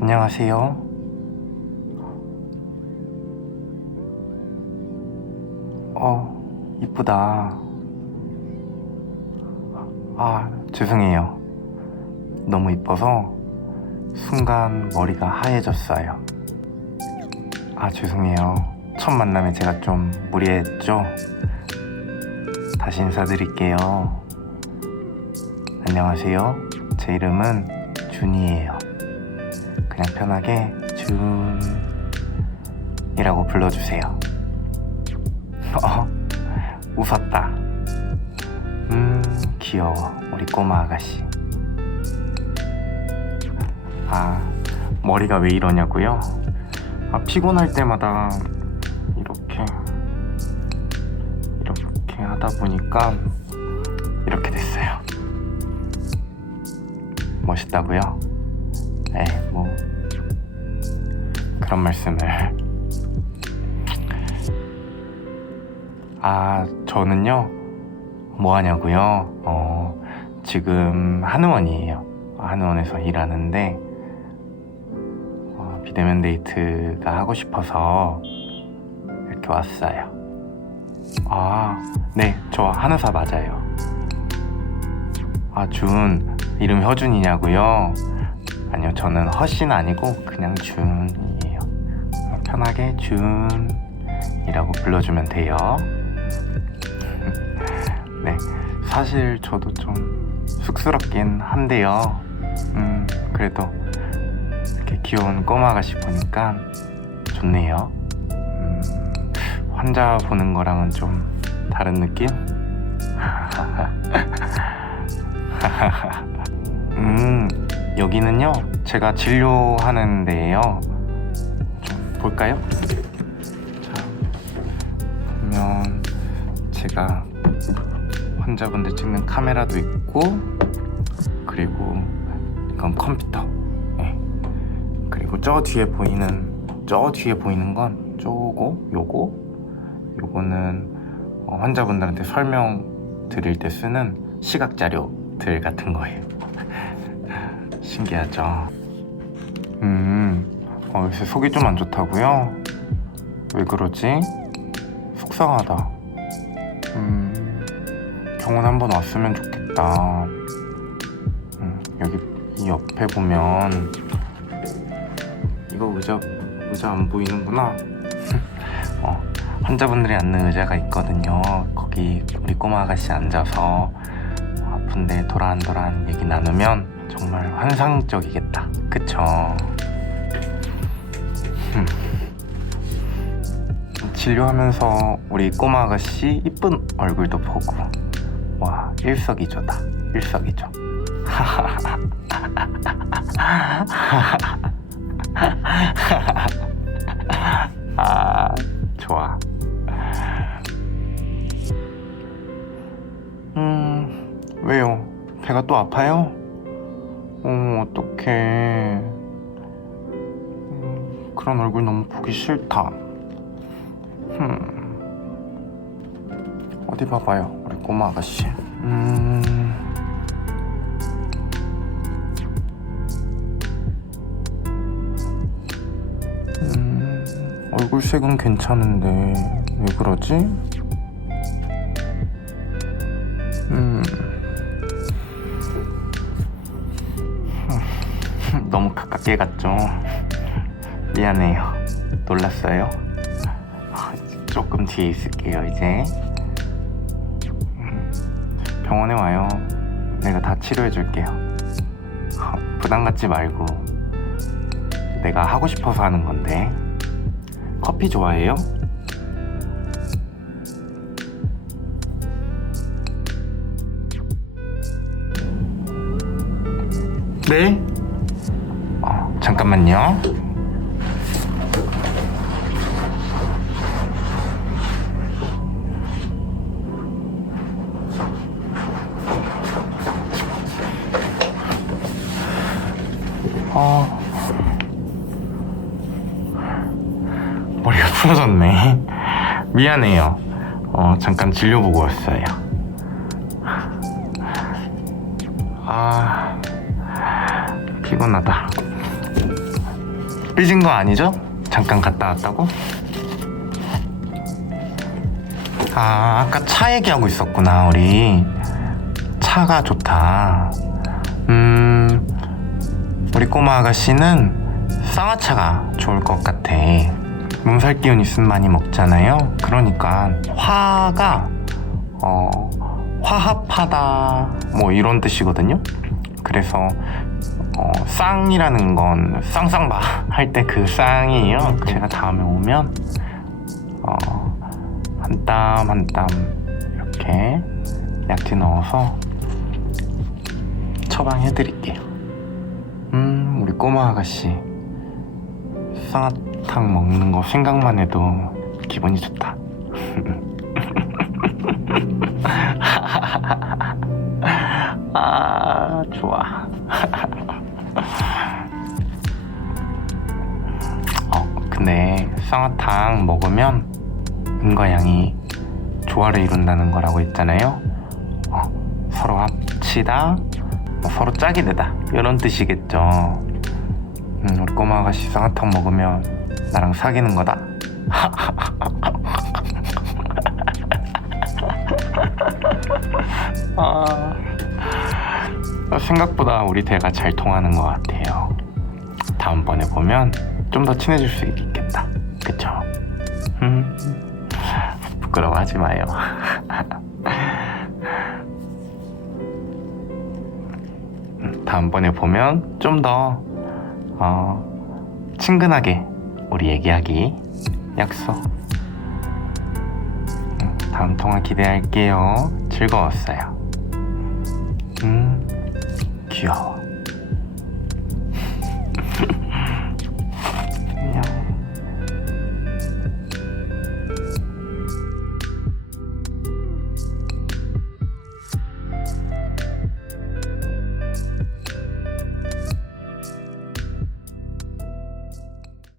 안녕하세요. 어, 이쁘다. 아, 죄송해요. 너무 이뻐서 순간 머리가 하얘졌어요. 아, 죄송해요. 첫 만남에 제가 좀 무리했죠? 다시 인사드릴게요. 안녕하세요. 제 이름은 준이에요. 그냥 편하게 준이라고 불러주세요. 어, 웃었다. 음, 귀여워. 우리 꼬마 아가씨. 아, 머리가 왜 이러냐고요? 아, 피곤할 때마다 이렇게, 이렇게 하다 보니까 이렇게 됐어요. 멋있다고요? 에, 뭐, 그런 말씀을. 아, 저는요, 뭐 하냐고요? 어, 지금 한의원이에요. 한의원에서 일하는데, 어, 비대면 데이트가 하고 싶어서 이렇게 왔어요. 아, 네, 저 한의사 맞아요. 아, 준, 이름 효준이냐고요? 아니요, 저는 허씨는 아니고 그냥 준이에요. 편하게 준이라고 불러주면 돼요. 네, 사실 저도 좀 쑥스럽긴 한데요. 음, 그래도 이렇게 귀여운 꼬마 아가씨 보니까 좋네요. 음, 환자 보는 거랑은 좀 다른 느낌? 음, 여기는요, 제가 진료하는 데예요. 좀 볼까요? 자, 보면 제가 환자분들 찍는 카메라도 있고, 그리고 이건 컴퓨터. 네. 그리고 저 뒤에 보이는 저 뒤에 보이는 건 저거, 요거, 요거는 어, 환자분들한테 설명 드릴 때 쓰는 시각 자료들 같은 거예요. 신기하죠? 음, 어, 요새 속이 좀 안 좋다고요? 왜 그러지? 속상하다. 음, 병원 한번 왔으면 좋겠다. 음, 여기 이 옆에 보면 이거 의자 의자 안 보이는구나. 어, 환자분들이 앉는 의자가 있거든요. 거기 우리 꼬마 아가씨 앉아서 아픈데 도란도란 얘기 나누면 정말 환상적이겠다. 그쵸? 음. 진료하면서 우리 꼬마 아가씨 이쁜 얼굴도 보고 와 일석이조다 일석이조 아 좋아 배가 또 아파요? 어 어떡해 음, 그런 얼굴 너무 보기 싫다 음. 어디 봐봐요 우리 꼬마 아가씨 음... 음, 얼굴색은 괜찮은데 왜 그러지? 음. 너무 가깝게 갔죠. 미안해요. 놀랐어요. 조금 뒤에 있을게요, 이제. 음, 병원에 와요. 내가 다 치료해 줄게요. 부담 갖지 말고. 내가 하고 싶어서 하는 건데. 커피 좋아해요? 네? 어, 잠깐만요. 어... 머리가 풀어졌네. 미안해요. 어, 잠깐 진료 보고 왔어요. 아, 피곤하다. 삐진 거 아니죠? 잠깐 갔다 왔다고? 아, 아까 차 얘기하고 있었구나, 우리. 차가 좋다. 음, 우리 꼬마 아가씨는 쌍화차가 좋을 것 같아. 몸살 기운 있으면 많이 먹잖아요. 그러니까 화가 어, 화합하다 뭐 이런 뜻이거든요. 그래서 어, 쌍이라는 건 쌍쌍바 할 때 그 쌍이에요. 제가 다음에 오면 어, 한 땀 한 땀 이렇게 약재 넣어서 처방해드릴게요. 음, 우리 꼬마 아가씨 쌍화탕 먹는 거 생각만 해도 기분이 좋다. 아, 좋아. 어, 근데 쌍화탕 먹으면 은과 양이 조화를 이룬다는 거라고 했잖아요. 어, 서로 합치다, 뭐 서로 짝이 되다 이런 뜻이겠죠. 음, 우리 꼬마 아가씨 쌍화탕 먹으면 나랑 사귀는 거다. 아, 생각보다 우리 대가 잘 통하는 것 같아요. 다음번에 보면 좀 더 친해질 수 있겠다. 그쵸? 음, 부끄러워하지 마요. 음, 다음번에 보면 좀더 어, 친근하게 우리 얘기하기 약속. 음, 다음 통화 기대할게요. 즐거웠어요. 음, 귀여워.